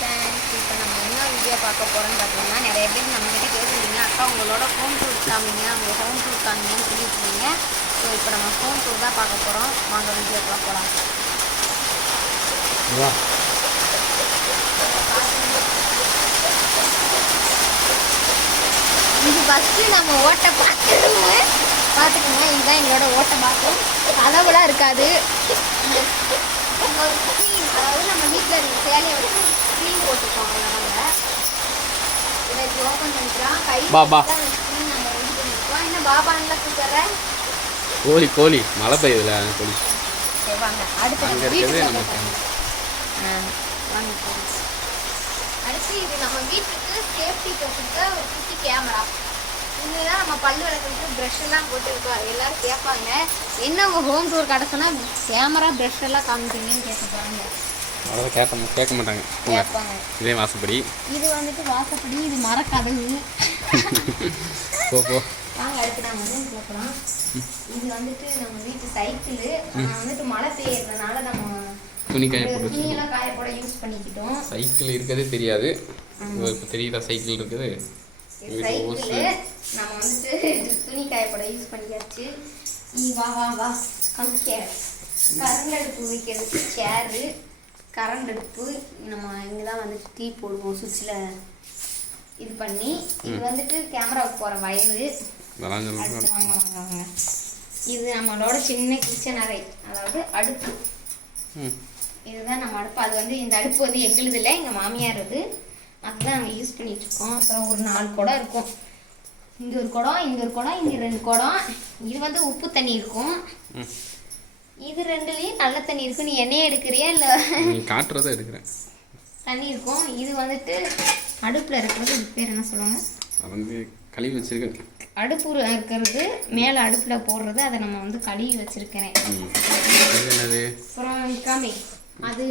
Friends இப்போ நம்ம என்ன வீடியோ பார்க்க போகிறோம்னு பார்த்தீங்கன்னா நிறைய பேர் நம்மக்கிட்ட கேட்டிருந்தீங்க. அக்கா உங்களோட ஃபோன் டூர் காமிங்க உங்கள் ஹோம் டூர் காமிங்கன்னு சொல்லியிருக்கீங்க ஸோ இப்போ நம்ம ஃபோன் டூர் தான் பார்க்க போகிறோம் வாங்க வீடியோக்குலாம் போகலாம் இது ஃபஸ்ட்டு நம்ம ஓட்டை பார்த்துருவோம் பார்த்துக்கோங்க இதுதான் எங்களோட ஓட்டை பாத்ரூம் கதவுலாம் இருக்காது. அதாவது நம்ம வீட்டில் இருக்க சேலையை வச்சு பாபா கோழி கோழி. மழை பெய்யுதுல கோழி வாங்க அடுத்து அங்கே அடுத்து இது நம்ம வீட்டுக்கு சேஃப்டி கொடுத்த ஒரு குட்டி கேமரா இதுதான் நம்ம பல்லு விளக்குறதுக்கு ப்ரஷ் எல்லாம் போட்டுருக்கோம் எல்லாரும் கேட்பாங்க என்ன உங்கள் ஹோம் டூர் கடை கேமரா ப்ரஷ் எல்லாம் காமிச்சிங்கன்னு கேட்க போகிறாங்க அவ்வளோதான் கேட்க கேட்க மாட்டாங்க. போங்க. கேட்பாங்க. இதே வாசப்படி. இது வந்துட்டு வாசப்படி இது மரக்கதவு போ போ. வாங்க அடுத்து நாங்கள் வந்து போகலாம் இது வந்துட்டு நம்ம வீட்டு சைக்கிள் வந்துட்டு மழை பெய்யறதுனால நம்ம துணி காய போட்டு துணியெல்லாம் காய போட யூஸ் பண்ணிக்கிட்டோம். சைக்கிள் இருக்கிறதே தெரியாது. இப்போ தெரியுதா சைக்கிள் இருக்குது சைக்கிள். நம்ம வந்துட்டு துணி காயப்பட யூஸ் பண்ணியாச்சு. நீ வா வா வா. கம் சேர் கரண்ட் அடுப்பு வைக்கிறதுக்கு சேரு கரண்ட் அடுப்பு நம்ம இங்கே தான் வந்துட்டு டீ போடுவோம் சுவிட்சில் இது பண்ணி இது வந்துட்டு கேமராவுக்கு போகிற வாங்க இது நம்மளோட சின்ன கிச்சன் அறை அதாவது அடுப்பு. இதுதான் நம்ம அடுப்பு. அது வந்து இந்த அடுப்பு வந்து எங்களுது இல்லை எங்கள் மாமியார் இது அதுதான் நாங்கள் யூஸ் பண்ணிட்டு இருக்கோம் அப்புறம் ஒரு நாலு குடம் இருக்கும். இங்கே ஒரு குடம் இங்கே ஒரு குடம் இங்கே ரெண்டு குடம். இது வந்து உப்பு தண்ணி இருக்கும். இது ரெண்டுலேயும் நல்ல தண்ணி இருக்கும் நீ எண்ணெய் எடுக்கிறியா இல்லை? நீ காட்டுறதை எடுக்கிறேன். தண்ணி இருக்கும். இது வந்துட்டு அடுப்பில் இருக்கிறது இது பேர் என்ன சொல்லுவாங்க? வந்து கழுவி வச்சிருக்கேன். அடுப்பு இருக்கிறது மேலே அடுப்பில் போடுறது அதை நம்ம வந்து கழுவி வச்சிருக்கிறேன். அப்புறம் காமி அது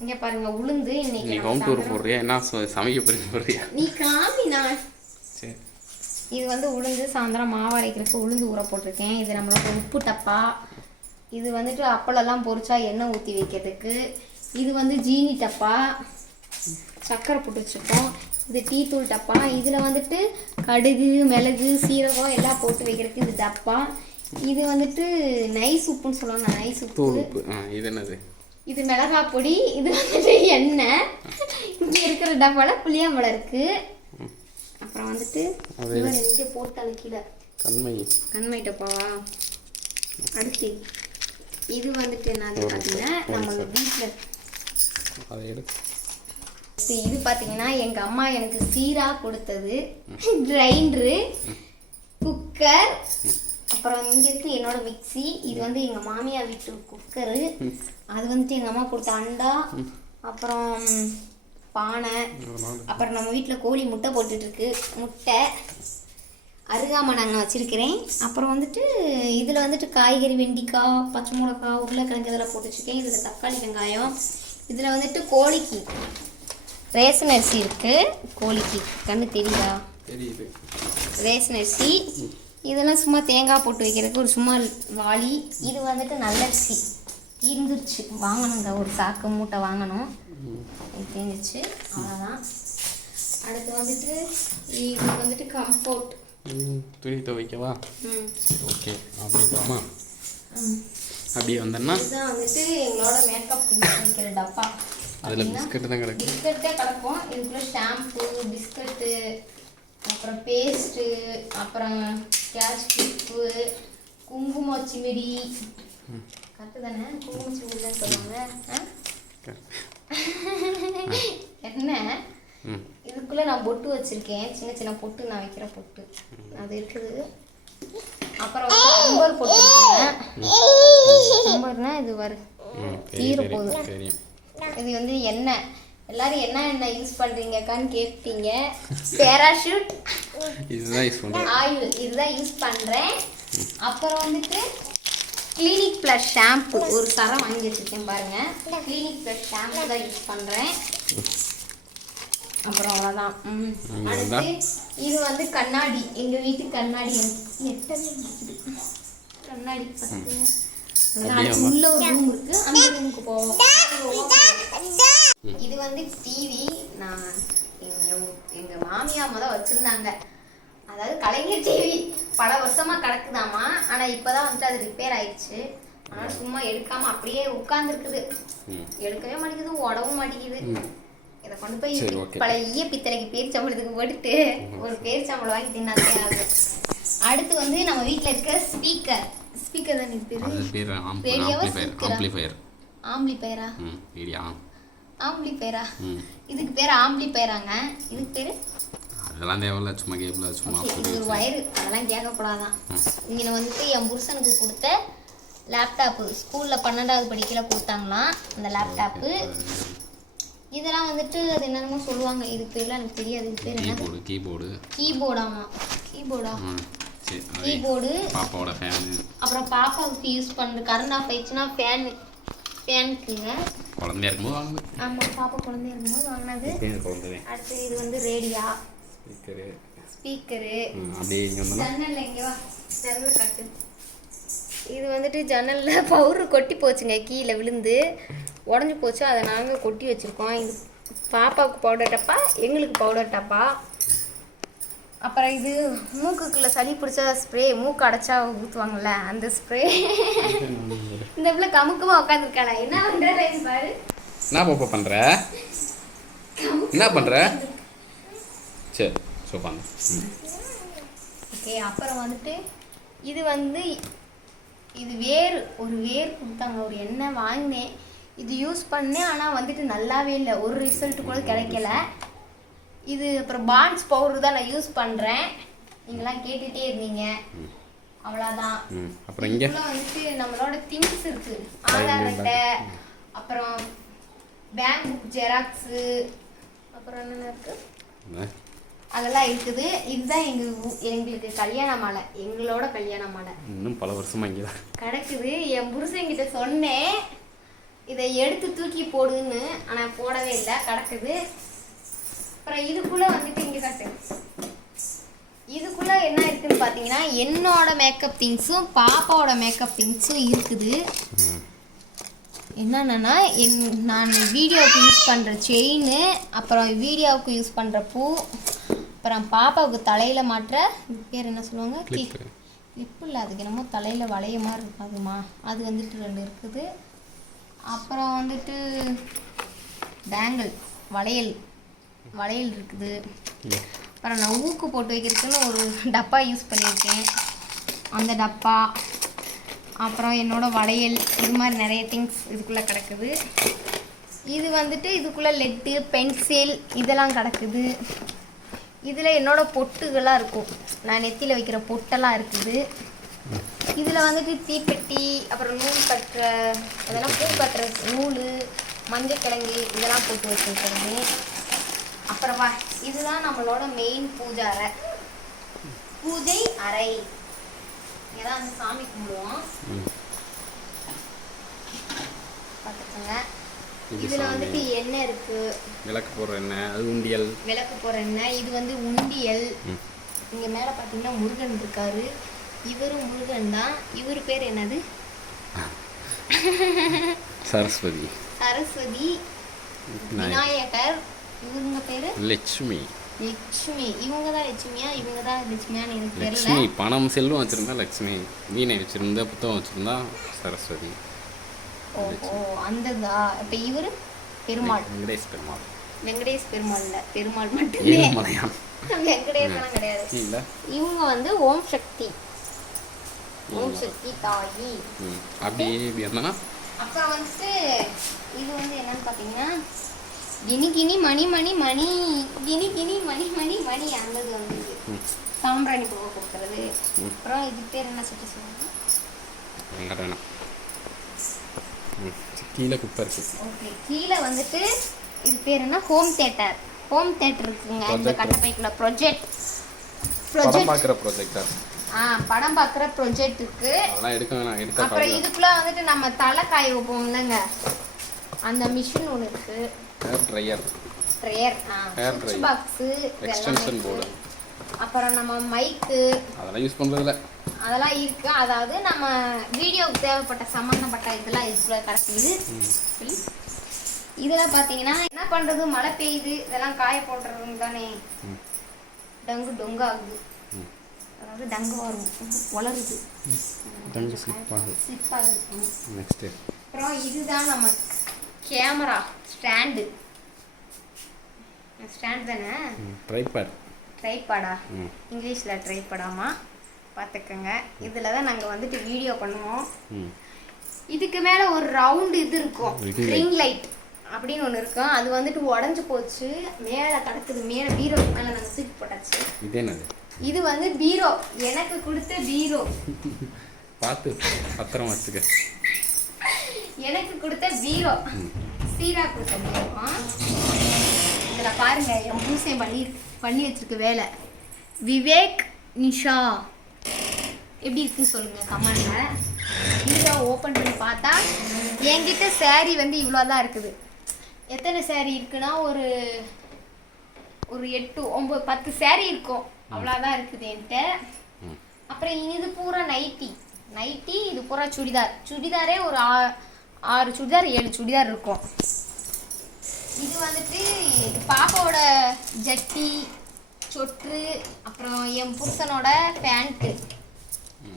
இங்கே பாருங்க உளுந்து. இன்னைக்கு ஹோம் டூர் போடுறியா? என்ன சமைக்க போடுறியா நீ காமி நான். சரி. இது வந்து உளுந்து சாயந்தரம் மாவு அரைக்கிறதுக்கு உளுந்து ஊற போட்டிருக்கேன். இது நம்மளோட உப்பு டப்பா. இது வந்துட்டு அப்பளம்லாம் பொரிச்சா எண்ணெய் ஊற்றி வைக்கிறதுக்கு. இது வந்து ஜீனி டப்பா. சர்க்கரை போட்டு வச்சுருக்கோம். இது டீ தூள் டப்பா. இதில் வந்துட்டு கடுகு மிளகு சீரகம் எல்லாம் போட்டு வைக்கிறதுக்கு இது டப்பா. இது வந்துட்டு நைஸ் உப்புன்னு சொல்லுவாங்க. நைஸ் உப்பு. இது என்னது? இது மிளகாய் பொடி. இது வந்துட்டு எண்ணெய். இங்கே இருக்கிற டப்பால புளியாம்பழம் இருக்கு. அப்புறம் வந்துட்டு இவர் எங்கே போட்டால கீழே. கண்மை கண்மை டப்பாவா? அடுத்து. இது வந்துட்டு என்னது பார்த்தீங்கன்னா நம்ம வீட்டில் அதை எடுத்து இது பார்த்தீங்கன்னா எங்கள் அம்மா எனக்கு சீரா கொடுத்தது. கிரைண்டரு குக்கர் அப்புறம் இருக்கு என்னோட மிக்ஸி இது வந்து எங்கள் மாமியார் வீட்டு குக்கரு அது வந்துட்டு எங்கள் அம்மா கொடுத்த அண்டா அப்புறம் பானை அப்புறம் நம்ம வீட்டில் கோழி முட்டை போட்டுட்டு இருக்கு. முட்டை. அருகாமை நாங்கள் வச்சுருக்கிறேன். அப்புறம் வந்துட்டு இதில் வந்துட்டு காய்கறி வெண்டிக்காய் பச்சை மிளகாய் உருளைக்கிழங்கு இதெல்லாம் போட்டு வச்சுருக்கேன் இதில் தக்காளி வெங்காயம். இதில் வந்துட்டு கோழிக்கு ரேஷன் அரிசி இருக்குது கோழிக்கு கண்ணு தெரியுதா? தெரியுது. ரேஷன் அரிசி. இதெல்லாம் சும்மா தேங்காய் போட்டு வைக்கிறதுக்கு ஒரு சும்மா வாளி. இது வந்துட்டு நல்ல அரிசி. தீர்ந்துருச்சு வாங்கணுங்க ஒரு சாக்கு மூட்டை வாங்கணும். தீர்ந்துச்சு அவ்வளோதான் அடுத்து வந்துட்டு இது வந்துட்டு கம்போர்ட் ம், துணி துவைக்கவா? ம். ஓகே. அப்படியே போமா ம். அப்படியே வந்தேன்னா இதுதான் வந்துட்டு எங்களோட மேக்கப் வைக்கிற டப்பா. அதில் பிஸ்கட் தான் கிடக்கு. பிஸ்கட்டே கிடக்கும். இதுக்குள்ள ஷாம்பு பிஸ்கட்டு அப்புறம் பேஸ்ட்டு அப்புறம் கேஷ் கிளிப்பு குங்குமம் சிமிடி. கரெக்டு தானே? குங்குமம் சிமிடின்னு சொல்லுவாங்க. ஆ? என்ன? ம் இதுக்குள்ள நான் பொட்டு வச்சிருக்கேன். சின்ன சின்ன பொட்டு நான் வைக்கிற பொட்டு. அது இருக்குது. அப்புறம் வந்து நம்பர் போட்டுருக்கேன் நம்பர்னா இது வரும் தீர போகுது. தெரியும். இது வந்து எண்ணெய். எல்லாரும் என்ன எண்ணெய் யூஸ் பண்றீங்கக்கான்னு கேட்பீங்க பேராஷூட் இதுதான் யூஸ் பண்ணுறேன் ஆயில் இதுதான் யூஸ் பண்றேன். அப்புறம் வந்துட்டு கிளினிக் ப்ளஸ் ஷாம்பு ஒரு சரம் வாங்கி வச்சிருக்கேன் பாருங்க. கிளினிக் ப்ளஸ் ஷாம்பு தான் யூஸ் பண்றேன். அப்புறம் அவ்வளோதான். அடுத்து இது வந்து கண்ணாடி. எங்க வீட்டு கண்ணாடி எட்டவே கண்ணாடி உள்ள ஒரு ரூம் இருக்கு. அந்த ரூமுக்கு போவோம் இது வந்து டிவி நான் எங்க எங்க மாமியா முத வச்சிருந்தாங்க. அதாவது கலைஞர் டிவி பல வருஷமா கிடக்குதாமா ஆனா இப்பதான் வந்துட்டு அது ரிப்பேர் ஆயிடுச்சு. அதனால சும்மா எடுக்காம அப்படியே உட்கார்ந்துருக்குது. எடுக்கவே மாட்டேங்குது உடவும் மாட்டேங்குது. கொண்டு போய் ஈய பித்தளைக்கு பேரிச்சம்பளத்துக்கு போட்டுட்டு ஒரு பேரிச்சம்பளம் வாங்கி தின்னாதே ஆகுது அடுத்து வந்து நம்ம வீட்ல இருக்க ஸ்பீக்கர் ஸ்பீக்கர் தான் இது பேரு? ஆம்ப்ளிஃபயர்? ஆம்ப்ளிஃபயர் ஆம்பளி பெயரா ம் மீடியா ஆம்பளி பெயரா ம். இதுக்கு பேர் ஆம்பளி பெயராங்க இதுக்கு பேரு? அதெல்லாம் தேவையில்ல சும்மா கேபிள் சும்மா இது ஒரு வயரு அதெல்லாம் கேட்கக்கூடாதான். இங்கே வந்துட்டு என் புருஷனுக்கு கொடுத்த லேப்டாப்பு ஸ்கூலில் பன்னெண்டாவது படிக்கல கொடுத்தாங்களாம். அந்த லேப்டாப்பு இதெல்லாம் வந்துட்டு அது என்னென்னமோ சொல்லுவாங்க. இது பேர்லாம் எனக்கு தெரியாது. இது பேர் என்ன கீபோர்டு கீபோர்டு. கீபோர்டாமா கீபோர்டா? ம் சரி அது கீபோர்டு. பாப்பாவோட ஃபேனு. அப்புறம் பாப்பாவுக்கு யூஸ் பண்ணுற கரண்ட் ஆஃப் ஆயிடுச்சுன்னா ஃபேன் ஃபேனுக்குங்க குழந்தையா இருக்கும்போது வாங்குது ஆமாம் பாப்பா குழந்தையா இருக்கும்போது வாங்கினது. அடுத்து இது வந்து ரேடியா. ஸ்பீக்கரு. ஸ்பீக்கரு. அப்படியே இங்கே வந்தோம்னா ஜன்னல்ல இங்க வா. ஜன்னல் கட்டு. இது வந்துட்டு ஜன்னல்ல பவுடர் கொட்டி போச்சுங்க. கீழே விழுந்து. உடஞ்சி போச்சு. அதை நாங்கள் கொட்டி வச்சிருக்கோம். இது பாப்பாவுக்கு பவுடர் டப்பா எங்களுக்கு பவுடர் டப்பா. அப்புறம் இது மூக்குக்குள்ள சளி பிடிச்சா ஸ்ப்ரே மூக்கு அடைச்சா ஊற்றுவாங்கல்ல அந்த ஸ்ப்ரே இந்த பிள்ளை கமுக்கமாக உட்காந்துருக்காளா என்ன பண்ணுறா பாரு. என்ன பாப்பா பண்ணுற என்ன பண்ணுற சரி சோப்பாங்க ஓகே அப்புறம் வந்துட்டு இது வந்து இது வேர் ஒரு வேர் கொடுத்தாங்க. ஒரு எண்ணெய் வாங்கினேன். இது யூஸ் பண்ணேன் ஆனால் வந்துட்டு நல்லாவே இல்லை. ஒரு ரிசல்ட் கூட கிடைக்கல. இது அப்புறம் பான்ஸ் பவுடர் தான் நான் யூஸ் பண்ணுறேன் நீங்களாம் கேட்டுகிட்டே இருந்தீங்க. அவ்வளோதான் அப்புறம் இங்கே? வந்துட்டு நம்மளோட திங்ஸ் இருக்கு. ஆதார் அட்டை அப்புறம் பேங்க் புக் ஜெராக்ஸு அப்புறம் என்னென்ன இருக்குது அதெல்லாம் இருக்குது. இதுதான் எங்க எங்களுக்கு கல்யாண மாலை எங்களோட கல்யாண மாலை இன்னும் பல வருஷமா இங்கே தான் கிடக்குது. என் புருஷன்கிட்ட சொன்னேன். இதை எடுத்து தூக்கி போடுன்னு ஆனா போடவே இல்லை கிடக்குது. அப்புறம் இதுக்குள்ள வந்துட்டு இங்க காட்டு. இதுக்குள்ள என்ன இருக்குன்னு பாத்தீங்கன்னா என்னோட மேக்கப் திங்ஸும் பாப்பாவோட மேக்கப் திங்ஸும் இருக்குது. என்னென்னா என் நான் வீடியோவுக்கு யூஸ் பண்ணுற செயின் அப்புறம் வீடியோவுக்கு யூஸ் பண்ணுற பூ அப்புறம் பாப்பாவுக்கு தலையில் மாட்டுற இது பேர் என்ன சொல்லுவாங்க? கிளிப்பு கிளிப்பு இல்லை அதுக்கு என்னமோ தலையில் வளைய மாதிரி இருக்காதுமா அது வந்துட்டு ரெண்டு இருக்குது. அப்புறம் வந்துட்டு பேங்கிள் வளையல். வளையல் இருக்குது. அப்புறம் நான் ஊக்கு போட்டு வைக்கிறதுக்குன்னு ஒரு டப்பா யூஸ் பண்ணியிருக்கேன். அந்த டப்பா. அப்புறம் என்னோட வளையல் இது மாதிரி நிறைய திங்ஸ் இதுக்குள்ளே கிடக்குது. இது வந்துட்டு இதுக்குள்ளே லெட்டு பென்சில் இதெல்லாம் கிடக்குது. இதில் என்னோட பொட்டுகள்லாம் இருக்கும். நான் நெத்தியில் வைக்கிற பொட்டெல்லாம் இருக்குது. இதில் வந்துட்டு தீப்பெட்டி அப்புறம் நூல் கட்டுற அதெல்லாம் பூ கட்டுற நூல் மஞ்சக்கிழங்கு இதெல்லாம் போட்டு வச்சுருக்கிறது. அப்புறம் இதுதான் நம்மளோட மெயின் பூஜை அறை. பூஜை அறை. இங்கே தான் வந்து சாமி கும்பிடுவோம். பார்த்துக்கோங்க. இது இதில். வந்துட்டு எண்ணெய் இருக்குது விளக்கு போடுற என்ன அது உண்டியல். விளக்கு போகிற எண்ணெய் இது வந்து உண்டியல். இங்கே மேலே பார்த்தீங்கன்னா முருகன் இருக்காரு. இவரும் முருகன் தான். இவர் பேர் என்னது? சரஸ்வதி. சரஸ்வதி. நாயக். விநாயகர். இவங்க பேர்? லட்சுமி. லட்சுமி. இவங்க தான் லட்சுமியா? இவங்க தான் லட்சுமியான்னு எனக்கு தெரியல. லக்ஷ்மி பணம் செல்வம் வச்சிருந்தா லக்ஷ்மி வீணை வச்சிருந்தா புத்தகம் வச்சிருந்தா சரஸ்வதி. ஓஹோ அந்த இப்போ இவர்? பெருமாள். வெங்கடேஷ் பெருமாள். வெங்கடேஷ் பெருமாள் இல்ல பெருமாள் மட்டுமே. வெங்கடேசனம் கிடையாது. இவங்க வந்து ஓம் சக்தி. ஓம் சக்தி தாயி அப்படி இப்படி அப்புறம் வந்துட்டு இது வந்து என்னன்னு பார்த்தீங்கன்னா கினி கினி மணி மணி மணி கினி கினி மணி மணி மணி அந்த இது வந்து சாம்பிராணி பூவை கொடுக்குறது. அப்புறம் இது பேர் என்ன சொல்லி சொல்லுவாங்க கீழே குப்பை இருக்கு. ஓகே கீழே வந்துட்டு இது பேர் என்ன? ஹோம் தேட்டர் ஹோம் தேட்டர் இருக்குங்க. இந்த. கட்டப்பைக்குள்ள ப்ரொஜெக்ட் ப்ரொஜெக்ட் பார்க்குற ப்ரொஜெக்டர் ஆ படம் பார்க்குற ப்ரொஜெக்ட் இருக்கு. அதெல்லாம் எடுக்க வேணாம் எடுத்தா அப்புறம் இதுக்குள்ள வந்துட்டு நம்ம தலை காய வைப்போம் இல்லைங்க? அந்த மிஷின் ஒன்று இருக்கு. ஹேர் ட்ரையர் ட்ரேயர் சுவிட்ச் dryer. Box Extension board. அப்புறம் நம்ம மைக்கு அதெல்லாம் யூஸ் பண்ணுறதில்ல அதெல்லாம் இருக்கு. அதாவது நம்ம வீடியோவுக்கு தேவைப்பட்ட சம்மந்தப்பட்ட இதெல்லாம் இதுக்குள்ள கிடக்குது இதில் பார்த்தீங்கன்னா என்ன பண்ணுறது மழை பெய்யுது. இதெல்லாம் காய போடுறது தானே. டங்கு டொங்கு ஆகுது. அதாவது டங்கு வரும். வளருது. டங்கு ஸ்லிப் ஆகுது. ஸ்லிப் ஆகுது. நெக்ஸ்ட்டு அப்புறம் இதுதான் நம்ம கேமரா ஸ்டாண்டு ஸ்டாண்ட் தானே? ட்ரைபேட் ட்ரைபாடா இங்கிலீஷில் ட்ரைபாடாமா பார்த்துக்கோங்க. இதில் தான் நாங்கள் வந்துட்டு வீடியோ பண்ணுவோம். ம். இதுக்கு மேலே ஒரு ரவுண்டு இது இருக்கும். ரிங் லைட் அப்படின்னு ஒன்று இருக்கும். அது வந்துட்டு உடஞ்சி போச்சு. மேலே கிடக்குது மேலே பீரோ மேலே நாங்கள் தூக்கி போட்டாச்சு. இது என்னது? இது வந்து பீரோ. எனக்கு கொடுத்த பீரோ. பார்த்து பத்திரம் வச்சுக்க. எனக்கு கொடுத்த பீரோ. சீரா கொடுத்த பீரோ இதில் பாருங்க என் பூசையும் பண்ணி பண்ணி வச்சிருக்கு வேலை. விவேக் நிஷா. எப்படி இருக்குன்னு சொல்லுங்க கமெண்ட்ல. பீரோ ஓப்பன் பண்ணி பார்த்தா என்கிட்ட saree வந்து இவ்வளோ தான் இருக்குது. எத்தனை saree இருக்குன்னா ஒரு ஒரு எட்டு ஒம்பது பத்து saree இருக்கும். அவ்வளோதான் இருக்குது என்கிட்ட. அப்புறம் இது பூரா நைட்டி. நைட்டி இது பூரா சுடிதார். சுடிதாரே ஒரு ஆ- ஆறு சுடிதார் ஏழு சுடிதார் இருக்கும். இது வந்துட்டு பாப்பாவோட ஜட்டி சொற்று அப்புறம் என் புருஷனோட பேண்ட்டு.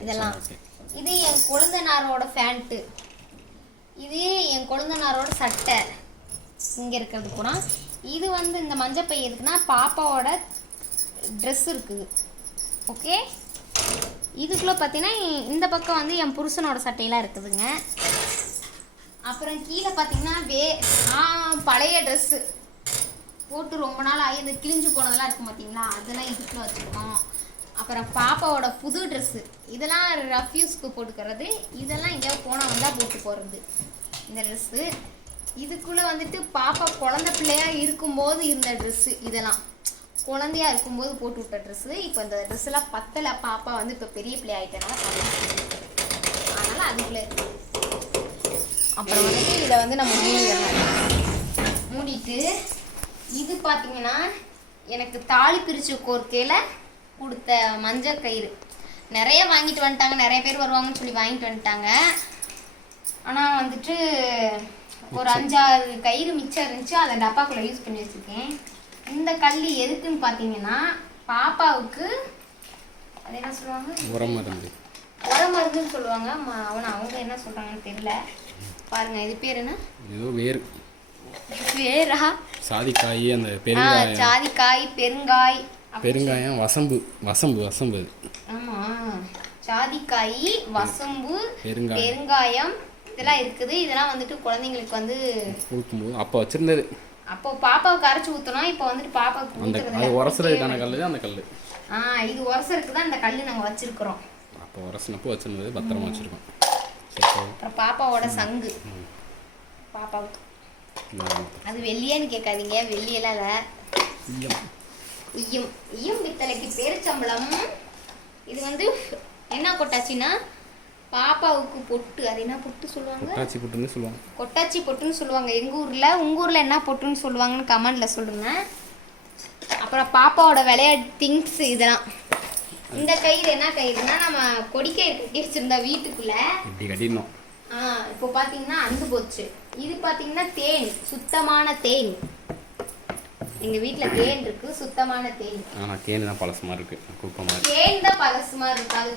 இதெல்லாம். இது என் கொழுந்தனாரோட பேண்ட்டு. இது என் கொழுந்தனாரோட சட்டை. இங்கே இருக்கிறது பூரா. இது வந்து இந்த மஞ்சள் பை எதுக்குன்னா பாப்பாவோட ட்ரெஸ் இருக்குது ஓகே இதுக்குள்ளே பார்த்தீங்கன்னா இந்த பக்கம் வந்து என் புருஷனோட சட்டையெல்லாம் இருக்குதுங்க. அப்புறம் கீழே பார்த்தீங்கன்னா வே ஆ பழைய ட்ரெஸ்ஸு போட்டு ரொம்ப நாள் ஆகி இந்த கிழிஞ்சு போனதெல்லாம் இருக்கும் பார்த்தீங்களா அதெல்லாம் இதுக்குள்ள வச்சுருக்கோம். அப்புறம் பாப்பாவோட புது ட்ரெஸ்ஸு இதெல்லாம் ரஃப்யூஸ்க்கு போட்டுக்கிறது. இதெல்லாம் எங்கேயாவது போனால் வந்தால் போட்டு போகிறது இந்த ட்ரெஸ்ஸு இதுக்குள்ளே வந்துட்டு பாப்பா குழந்த பிள்ளையாக இருக்கும்போது இருந்த ட்ரெஸ்ஸு இதெல்லாம். குழந்தையா இருக்கும்போது போட்டு விட்ட ட்ரெஸ்ஸு இப்போ இந்த ட்ரெஸ்ஸெல்லாம் பத்தலை. பாப்பா வந்து இப்போ பெரிய பிள்ளை ஆகிட்டனால அதனால் அதுக்குள்ளே இருக்குது அப்புறம் வந்துட்டு இதை வந்து நம்ம மூடிடலாம். மூடிட்டு இது பார்த்தீங்கன்னா எனக்கு தாலி பிரிச்சு கோர்க்கையில் கொடுத்த மஞ்சள் கயிறு. நிறைய வாங்கிட்டு வந்துட்டாங்க. நிறைய பேர் வருவாங்கன்னு சொல்லி வாங்கிட்டு வந்துட்டாங்க. ஆனால் வந்துட்டு ஒரு அஞ்சாறு கயிறு மிச்சம் இருந்துச்சு. அதை டப்பாக்குள்ளே யூஸ் பண்ணி வச்சுருக்கேன். இந்த கல் எதுக்குன்னு பார்த்தீங்கன்னா பாப்பாவுக்கு அது என்ன சொல்லுவாங்க? உரம் மருந்து உர மருந்துன்னு சொல்லுவாங்க அவனை அவங்க என்ன சொல்றாங்கன்னு தெரியல. பாருங்க இது பேர் என்ன? ஏதோ வேறு. வேரா சாதிக்காய் அந்த ஆ பெருங்காயம். சாதிக்காய் பெருங்காய். பெருங்காயம் வசம்பு. வசம்பு வசம்பு. ஆமா. சாதிக்காய் வசம்பு பெருங்காயம். இதெல்லாம் இருக்குது. இதெல்லாம் வந்துட்டு குழந்தைங்களுக்கு வந்து ஊற்றும்போது அப்போ வச்சுருந்தது. அப்போ பாப்பாவுக்கு அரைச்சு ஊத்தணும் இப்போ வந்துட்டு பாப்பாவுக்கு அந்த இல்ல. உரசுறதுக்கான கல் அந்த கல் ஆ இது உரசருக்கு தான் இந்த கல் நாங்க வச்சிருக்கிறோம் அப்போ உரசினப்போ வச்சுருந்தது பத்திரமா வச்சுருக்கோம் சரி அப்புறம் பாப்பாவோட சங்கு பாப்பாவுக்கு அது வெள்ளியான்னு கேட்காதீங்க வெள்ளியெல்லாம் இல்லை ஈயம். ஈயம் ஈயம் பித்தளைக்கு பேரிச்சம்பளம் இது வந்து என்ன கொட்டாச்சின்னா பாப்பாவுக்கு பொட்டு அது என்ன பொட்டு சொல்லுவாங்க? கொட்டாச்சி புட்டுன்னு சொல்லுவாங்க. கொட்டாச்சி பொட்டுன்னு சொல்லுவாங்க. எங்க ஊர்ல உங்க ஊர்ல என்ன பொட்டுன்னு சொல்லுவாங்கன்னு கமெண்ட்ல சொல்லுங்க. அப்புறம் பாப்பாவோட விளையாட்டு திங்ஸ் இதெல்லாம். இந்த கயிறு என்ன கயிறுனா நம்ம கொடிக்கயிறு கட்டி வச்சிருந்தா வீட்டுக்குள்ள. இப்படி கட்டிடணும். ஆ இப்போ பாத்தீங்கன்னா அந்து போச்சு. இது பாத்தீங்கன்னா தேன் சுத்தமான தேன். எங்க வீட்ல தேன் இருக்கு சுத்தமான தேன். ஆனால் தான் இருக்குது குப்பை மாதிரி தேன் தான் பழசு மாதிரி இருக்கு. அது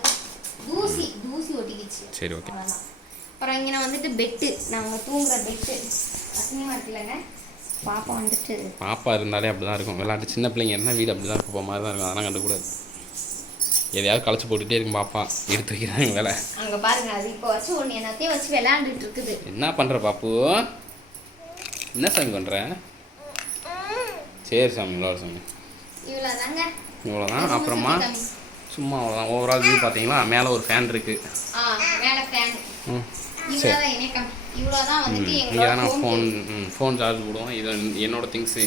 தூசி தூசி ஒட்டிக்கிச்சு. சரி ஓகே. அப்புறம் இங்கே நான் வந்துட்டு பெட்டு நாங்கள் தூங்குற பெட்டு அசிங்கமாக இருக்குல்லங்க பாப்பா வந்துட்டு பாப்பா இருந்தாலே அப்படி தான் இருக்கும். விளையாட்டு சின்ன பிள்ளைங்க என்ன வீடு அப்படி தான் குப்பை மாதிரி தான் இருக்கும். அதெல்லாம் கண்டுக்கூடாது எதையாவது களைச்சி போட்டுகிட்டே இருக்கும் பாப்பா. எடுத்து வைக்கிறாங்க வேலை அங்கே பாருங்க அது இப்போ வச்சு ஒன்று என்னத்தையும் வச்சு விளையாண்டுட்டு இருக்குது. என்ன பண்ணுற பாப்பு? என்ன சாமி பண்ணுற சரி சாமி இவ்வளோ சாமி. இவ்வளோ தாங்க இவ்வளோதான் அப்புறமா? சும்மா அவ்வளோதான் ஓவரால் வியூ பார்த்தீங்களா மேலே ஒரு ஃபேன் ஃபேன் ம் வந்துட்டு இங்கே தான் நான் ஃபோன் ஃபோன் சார்ஜ் போடுவோம். இது என்னோட திங்ஸு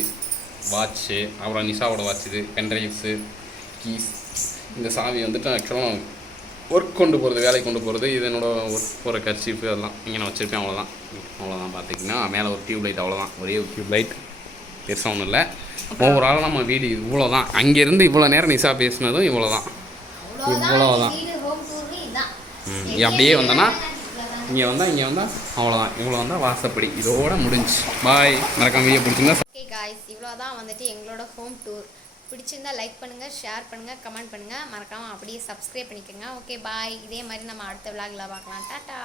வாட்ச்சு அப்புறம் நிஷாவோட வாட்ச் இது பென்ட்ரைவ்ஸு கீஸ் இந்த சாவி வந்துட்டு ஆக்சுவலாக ஒர்க் கொண்டு போகிறது வேலைக்கு கொண்டு போகிறது இது என்னோட ஒர்க் போகிற கர்ச்சீஃபு அதெல்லாம். இங்கே நான் வச்சுருப்பேன் அவ்வளோதான் அவ்வளோதான் பார்த்தீங்கன்னா மேலே ஒரு டியூப் லைட் அவ்வளோதான் ஒரே ஒரு டியூப் லைட் பெருசாக ஒன்றும் இல்லை. ஓவரால் நம்ம வீடு இவ்வளோ தான் அங்கேருந்து இவ்வளோ நேரம் நிஷா பேசினதும் இவ்வளோ தான் இதான். ம், அப்படியே வந்தோன்னா. இங்கே வந்தால் இங்கே வந்தால் அவ்வளோதான் இவ்வளோ வந்தால் வாசப்படி. இதோட முடிஞ்சு. பாய் மறக்காம வீடியோ பிடிச்சிருந்தா ஓகே காய்ஸ் இவ்வளோ தான் வந்துட்டு எங்களோட ஹோம் டூர் பிடிச்சிருந்தா லைக் பண்ணுங்கள் ஷேர் பண்ணுங்கள் கமெண்ட் பண்ணுங்கள் மறக்காமல் அப்படியே சப்ஸ்கிரைப் பண்ணிக்கோங்க. ஓகே பாய் இதே மாதிரி நம்ம அடுத்த விளாகில் பார்க்கலாம். டாட்டா